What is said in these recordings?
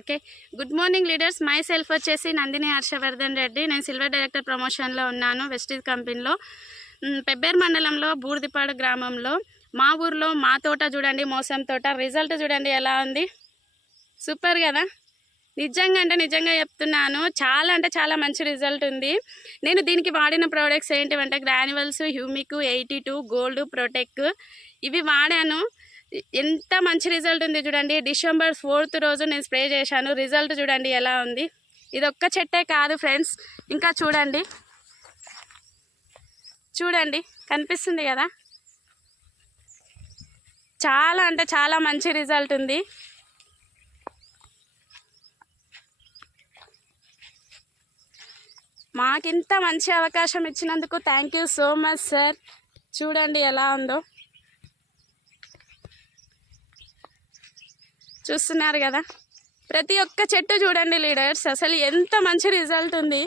Okay, good morning leaders. My self వచ్చేసి నందిని హర్షవర్ధన్ రెడ్డి. నేను silver director ప్రమోషన్లో ఉన్నాను వెస్టీజ్ కంపెనీలో. పెబ్బేరు మండలంలో బూర్దిపాడు గ్రామంలో మా ఊర్లో మా తోట చూడండి, మోసం తోట. రిజల్ట్ చూడండి ఎలా ఉంది, సూపర్ కదా. నిజంగా చెప్తున్నాను, చాలా అంటే చాలా మంచి రిజల్ట్ ఉంది. నేను దీనికి వాడిన ప్రోడక్ట్స్ ఏంటివంటే గ్రాన్యువల్స్, హ్యూమిక్, 82, గోల్డ్, ప్రొటెక్ ఇవి వాడాను. ఎంత మంచి రిజల్ట్ ఉంది చూడండి. డిసెంబర్ 4th రోజు నేను స్ప్రే చేశాను. రిజల్ట్ చూడండి ఎలా ఉంది. ఇది ఒక్క చెట్టే కాదు ఫ్రెండ్స్, ఇంకా చూడండి కనిపిస్తుంది కదా. చాలా అంటే చాలా మంచి రిజల్ట్ ఉంది. మాకింత మంచి అవకాశం ఇచ్చినందుకు thank you so much sir. చూడండి ఎలా ఉందో, చూస్తున్నారు కదా. ప్రతి ఒక్క చెట్టు చూడండి లీడర్స్, అసలు ఎంత మంచి రిజల్ట్ ఉంది.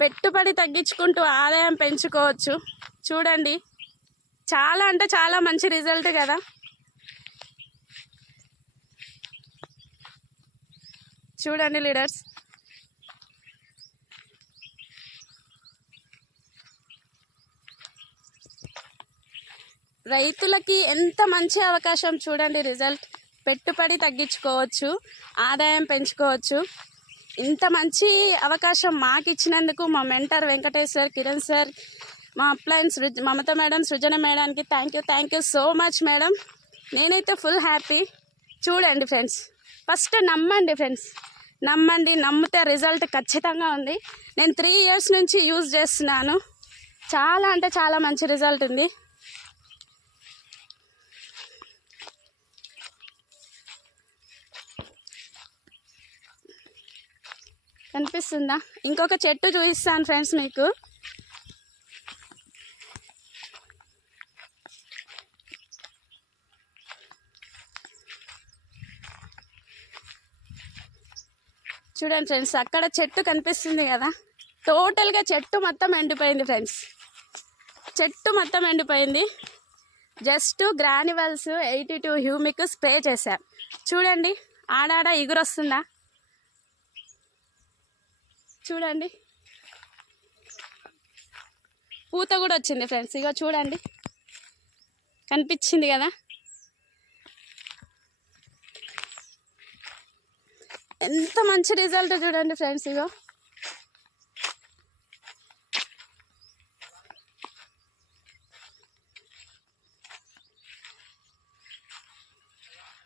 పెట్టుబడి తగ్గించుకుంటూ ఆదాయం పెంచుకోవచ్చు. చూడండి, చాలా అంటే చాలా మంచి రిజల్ట్ కదా. చూడండి లీడర్స్, రైతులకి ఎంత మంచి అవకాశం చూడండి. రిజల్ట్, పెట్టుబడి తగ్గించుకోవచ్చు, ఆదాయం పెంచుకోవచ్చు. ఇంత మంచి అవకాశం మాకు ఇచ్చినందుకు మా mentor Venkatesh sir, Kiran sir, మా అప్లయన్స్ మమత మేడం, సృజన మేడానికి thank you so much madam. నేనైతే ఫుల్ హ్యాపీ. చూడండి ఫ్రెండ్స్, ఫస్ట్ నమ్మండి ఫ్రెండ్స్, నమ్మితే రిజల్ట్ ఖచ్చితంగా ఉంది. నేను 3 years నుంచి యూజ్ చేస్తున్నాను. చాలా అంటే చాలా మంచి రిజల్ట్ ఉంది. కనిపిస్తుందా? ఇంకొక చెట్టు చూపిస్తాను ఫ్రెండ్స్ మీకు. చూడండి ఫ్రెండ్స్, అక్కడ చెట్టు కనిపిస్తుంది కదా. టోటల్గా చెట్టు మొత్తం ఎండిపోయింది ఫ్రెండ్స్, చెట్టు మొత్తం ఎండిపోయింది. జస్ట్ గ్రాన్యువల్స్ 82 హ్యూమిక్ స్ప్రే చేశాం. చూడండి, ఆడాడ ఎగురొస్తుందా? చూడండి, పూత కూడా వచ్చింది ఫ్రెండ్స్. ఇగో చూడండి, కనిపించింది కదా. ఎంత మంచి రిజల్ట్ చూడండి ఫ్రెండ్స్. ఇగో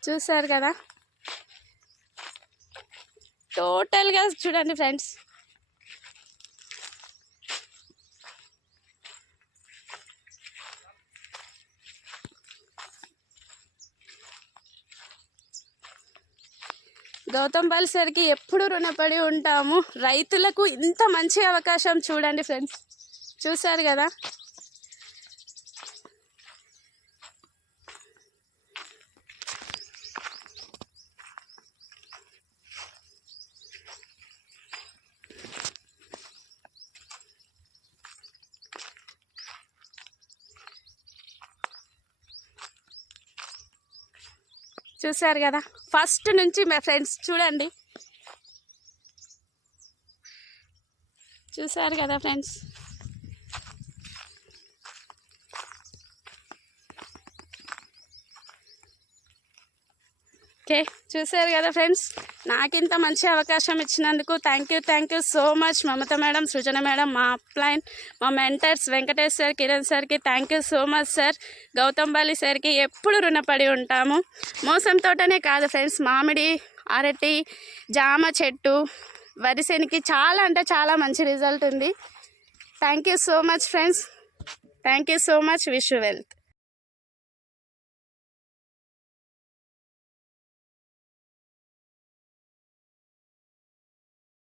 చూసారు కదా. టోటల్గా చూడండి ఫ్రెండ్స్. గౌతంపల్లి సార్కి ఎప్పుడు రుణపడి ఉంటాము. రైతులకు ఇంత మంచి అవకాశం చూడండి ఫ్రెండ్స్, చూసారు కదా. చూసారు కదా, ఫస్ట్ నుంచి మా ఫ్రెండ్స్ చూడండి. చూసారు కదా ఫ్రెండ్స్. ఓకే, చూసారు కదా ఫ్రెండ్స్. నాకింత మంచి అవకాశం ఇచ్చినందుకు thank you so much Mamata madam, Srujana madam, మా అప్లైన్, మా మెంటర్స్ వెంకటేష్ సార్, కిరణ్ సార్కి thank you so much sir. Gowthampalli సార్కి ఎప్పుడు రుణపడి ఉంటాము. మోసం తోటనే కాదు ఫ్రెండ్స్, మామిడి, అరటి, జామ చెట్టు, వరిసేనికి చాలా అంటే చాలా మంచి రిజల్ట్ ఉంది. Thank you so much friends, thank you so much. Wish you wealth.